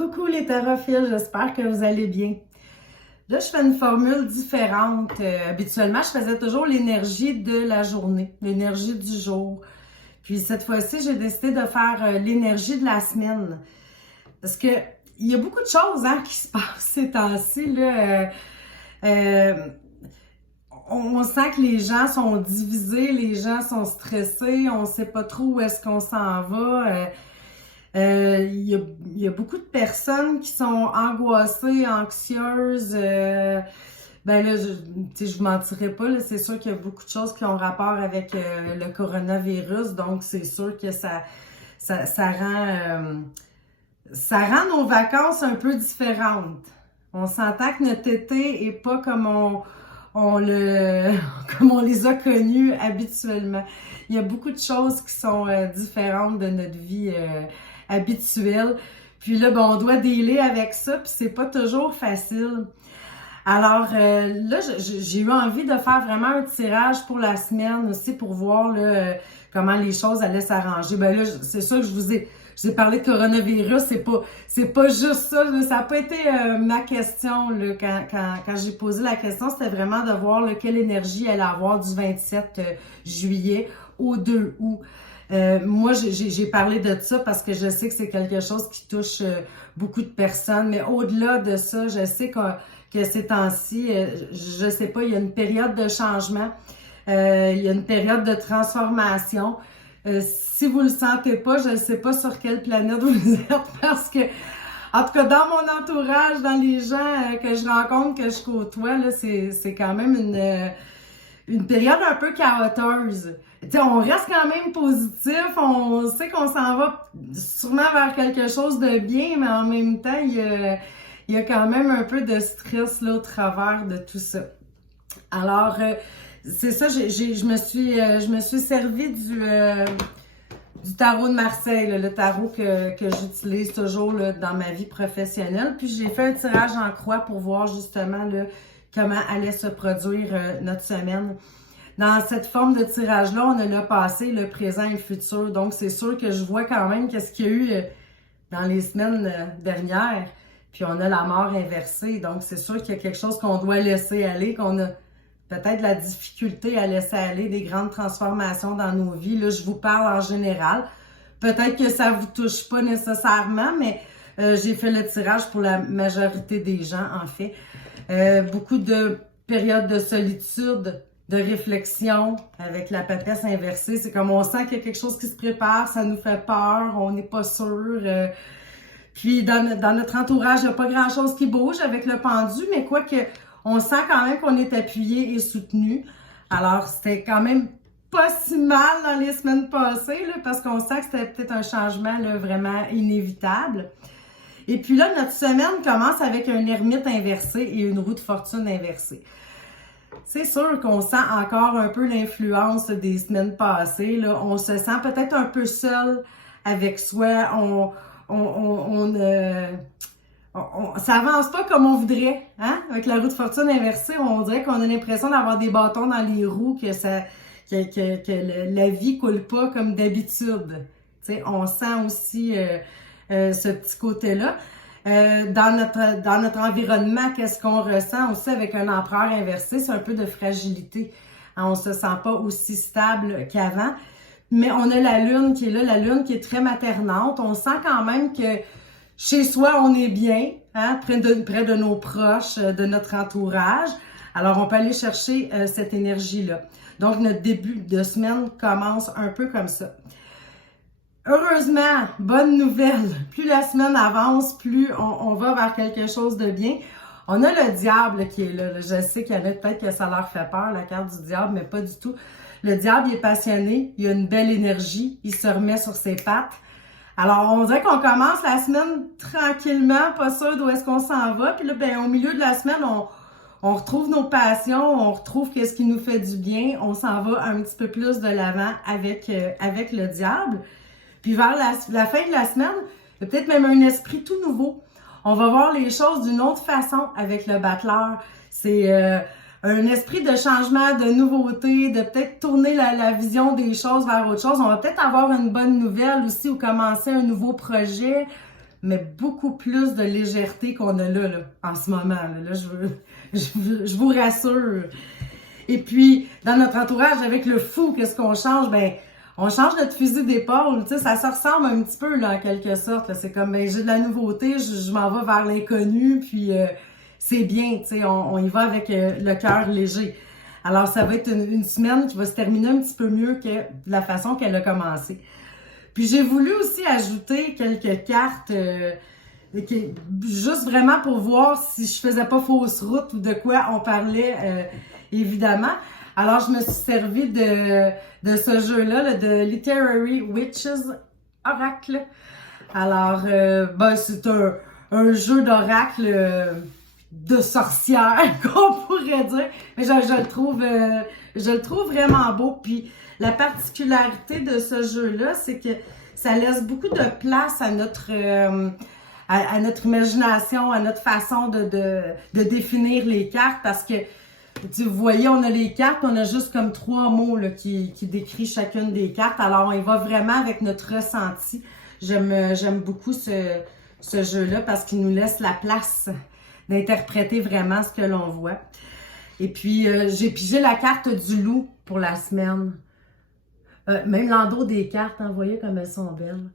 Coucou les tarophiles, j'espère que vous allez bien. Là, je fais une formule différente. Habituellement, je faisais toujours l'énergie de la journée, l'énergie du jour. Puis cette fois-ci, j'ai décidé de faire l'énergie de la semaine. Parce que il y a beaucoup de choses qui se passent ces temps-ci, là. On sent que les gens sont divisés, les gens sont stressés, on ne sait pas trop où est-ce qu'on s'en va. Il y a beaucoup de personnes qui sont angoissées, anxieuses. Ben là, je vous mentirais pas, là, c'est sûr qu'il y a beaucoup de choses qui ont rapport avec le coronavirus, donc c'est sûr que ça rend nos vacances un peu différentes. On s'entend que notre été est pas comme on les a connus habituellement. Il y a beaucoup de choses qui sont différentes de notre vie habituelle. Puis là, on doit dealer avec ça, puis c'est pas toujours facile. Alors là, j'ai eu envie de faire vraiment un tirage pour la semaine aussi pour voir là, comment les choses allaient s'arranger. Ben là, c'est sûr que je vous ai parlé de coronavirus, c'est pas juste ça, là, ça n'a pas été ma question là, quand j'ai posé la question, c'était vraiment de voir là, quelle énergie elle allait avoir du 27 juillet au 2 août. Moi, j'ai parlé de ça parce que je sais que c'est quelque chose qui touche beaucoup de personnes, mais au-delà de ça, je sais que ces temps-ci, je sais pas, il y a une période de changement, il y a une période de transformation. Si vous le sentez pas, je ne sais pas sur quelle planète vous êtes parce que, en tout cas, dans mon entourage, dans les gens que je rencontre, que je côtoie, là, c'est quand même une période un peu chaoteuse. T'sais, on reste quand même positif, on sait qu'on s'en va sûrement vers quelque chose de bien, mais en même temps, il y a quand même un peu de stress là, au travers de tout ça. Alors, c'est ça, je me suis servi du tarot de Marseille, là, le tarot que j'utilise toujours là, dans ma vie professionnelle. Puis j'ai fait un tirage en croix pour voir justement là, comment allait se produire notre semaine. Dans cette forme de tirage-là, on a le passé, le présent et le futur. Donc, c'est sûr que je vois quand même qu'est-ce qu'il y a eu dans les semaines dernières. Puis, on a la mort inversée. Donc, c'est sûr qu'il y a quelque chose qu'on doit laisser aller, qu'on a peut-être la difficulté à laisser aller, des grandes transformations dans nos vies. Là, je vous parle en général. Peut-être que ça vous touche pas nécessairement, mais j'ai fait le tirage pour la majorité des gens, en fait. Beaucoup de périodes de solitude, de réflexion avec la papesse inversée. C'est comme on sent qu'il y a quelque chose qui se prépare, ça nous fait peur, on n'est pas sûr. Puis dans notre entourage, il n'y a pas grand-chose qui bouge avec le pendu, mais quoique on sent quand même qu'on est appuyé et soutenu. Alors, c'était quand même pas si mal dans les semaines passées, là, parce qu'on sent que c'était peut-être un changement là, vraiment inévitable. Et puis là, notre semaine commence avec un ermite inversé et une roue de fortune inversée. C'est sûr qu'on sent encore un peu l'influence des semaines passées. Là. On se sent peut-être un peu seul avec soi. Ça avance pas comme on voudrait. Hein? Avec la roue de fortune inversée, on dirait qu'on a l'impression d'avoir des bâtons dans les roues, que la vie coule pas comme d'habitude. T'sais, on sent aussi ce petit côté-là. Dans notre environnement, qu'est-ce qu'on ressent aussi avec un empereur inversé? C'est un peu de fragilité. On se sent pas aussi stable qu'avant. Mais on a la lune qui est là, la lune qui est très maternante. On sent quand même que chez soi, on est bien, près de nos proches, de notre entourage. Alors, on peut aller chercher cette énergie-là. Donc, notre début de semaine commence un peu comme ça. Heureusement, bonne nouvelle, plus la semaine avance, plus on va vers quelque chose de bien. On a le diable qui est là. Je sais qu'il y en a peut-être que ça leur fait peur, la carte du diable, mais pas du tout. Le diable, il est passionné, il a une belle énergie, il se remet sur ses pattes. Alors, on dirait qu'on commence la semaine tranquillement, pas sûr d'où est-ce qu'on s'en va. Puis là, au milieu de la semaine, on retrouve nos passions, on retrouve ce qui nous fait du bien. On s'en va un petit peu plus de l'avant avec le diable. Puis vers la fin de la semaine, il y a peut-être même un esprit tout nouveau. On va voir les choses d'une autre façon avec le battleur. C'est un esprit de changement, de nouveauté, de peut-être tourner la vision des choses vers autre chose. On va peut-être avoir une bonne nouvelle aussi ou commencer un nouveau projet. mais beaucoup plus de légèreté qu'on a là, en ce moment. Là, je vous rassure. Et puis, dans notre entourage, avec le fou, qu'est-ce qu'on change? Ben, on change notre fusil d'épaule, tu sais, ça se ressemble un petit peu, là, en quelque sorte. Là. C'est comme, ben, j'ai de la nouveauté, je m'en vais vers l'inconnu, puis c'est bien, tu sais, on y va avec le cœur léger. Alors, ça va être une semaine qui va se terminer un petit peu mieux que de la façon qu'elle a commencé. Puis, j'ai voulu aussi ajouter quelques cartes, juste vraiment pour voir si je faisais pas fausse route ou de quoi on parlait, évidemment. Alors, je me suis servi de ce jeu-là, là, de Literary Witches Oracle. Alors, ben, c'est un jeu d'oracle de sorcière, qu'on pourrait dire. Mais je le trouve vraiment beau. Puis, la particularité de ce jeu-là, c'est que ça laisse beaucoup de place à notre imagination, à notre façon de définir les cartes, parce que vous voyez, on a les cartes, on a juste comme 3 mots là, qui décrit chacune des cartes. Alors, on y va vraiment avec notre ressenti. J'aime beaucoup ce jeu-là parce qu'il nous laisse la place d'interpréter vraiment ce que l'on voit. Et puis, j'ai pigé la carte du loup pour la semaine. Même l'endos des cartes, hein, vous voyez comme elles sont belles.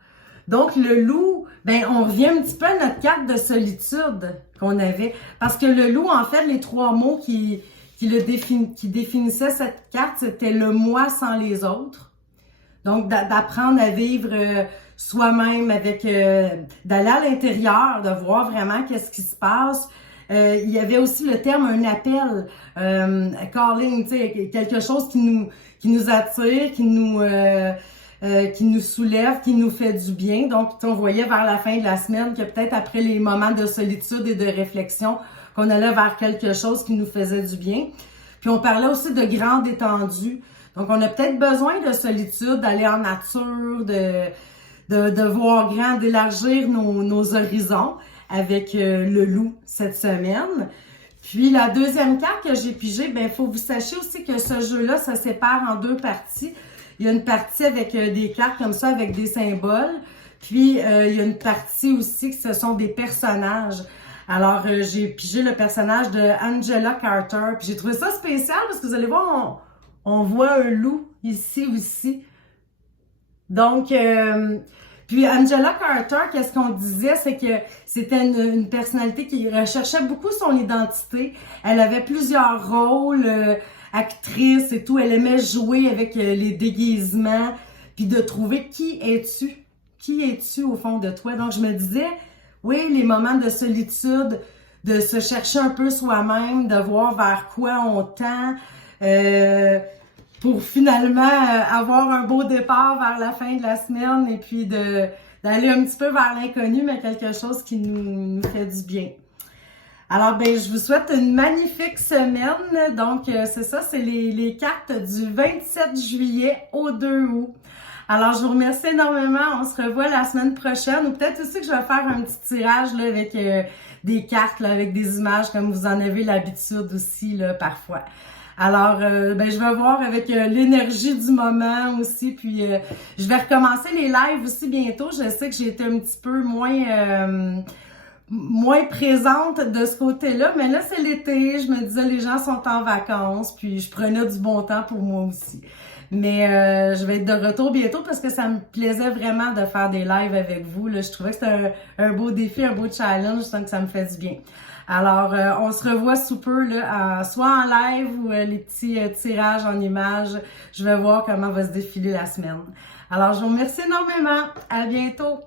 Donc, le loup, ben, on revient un petit peu à notre carte de solitude qu'on avait. Parce que le loup, en fait, les 3 mots qui définissait cette carte, c'était le moi sans les autres. Donc, d'apprendre à vivre soi-même, avec d'aller à l'intérieur, de voir vraiment qu'est-ce qui se passe. Il y avait aussi le terme un appel, calling, tu sais, quelque chose qui nous attire, qui nous soulève, qui nous fait du bien. Donc, on voyait vers la fin de la semaine que peut-être après les moments de solitude et de réflexion, qu'on allait vers quelque chose qui nous faisait du bien. Puis on parlait aussi de grande étendue. Donc on a peut-être besoin de solitude, d'aller en nature, de voir grand, d'élargir nos horizons avec le loup cette semaine. Puis la deuxième carte que j'ai pigée, ben il faut que vous sachiez aussi que ce jeu-là, ça se sépare en 2 parties. Il y a une partie avec des cartes comme ça, avec des symboles. Puis il y a une partie aussi que ce sont des personnages. Alors, j'ai pigé le personnage de Angela Carter. Puis j'ai trouvé ça spécial parce que vous allez voir, on voit un loup ici aussi. Donc, puis Angela Carter, qu'est-ce qu'on disait? C'est que c'était une personnalité qui recherchait beaucoup son identité. Elle avait plusieurs rôles, actrice et tout. Elle aimait jouer avec les déguisements. Puis de trouver qui es-tu? Qui es-tu au fond de toi? Donc, je me disais... Oui, les moments de solitude, de se chercher un peu soi-même, de voir vers quoi on tend, pour finalement avoir un beau départ vers la fin de la semaine et puis d'aller un petit peu vers l'inconnu, mais quelque chose qui nous fait du bien. Alors, ben, je vous souhaite une magnifique semaine. Donc, c'est ça, c'est les cartes du 27 juillet au 2 août. Alors, je vous remercie énormément. On se revoit la semaine prochaine. Ou peut-être aussi que je vais faire un petit tirage là, avec des cartes, là, avec des images, comme vous en avez l'habitude aussi, là, parfois. Alors, ben, je vais voir avec l'énergie du moment aussi. Puis, je vais recommencer les lives aussi bientôt. Je sais que j'ai été un petit peu moins présente de ce côté-là. Mais là, c'est l'été. Je me disais, les gens sont en vacances. Puis, je prenais du bon temps pour moi aussi. Mais je vais être de retour bientôt parce que ça me plaisait vraiment de faire des lives avec vous. Là. Je trouvais que c'était un beau défi, un beau challenge, je sens que ça me fait du bien. Alors, on se revoit sous peu, là, soit en live ou les petits tirages en images. Je vais voir comment va se défiler la semaine. Alors, je vous remercie énormément. À bientôt!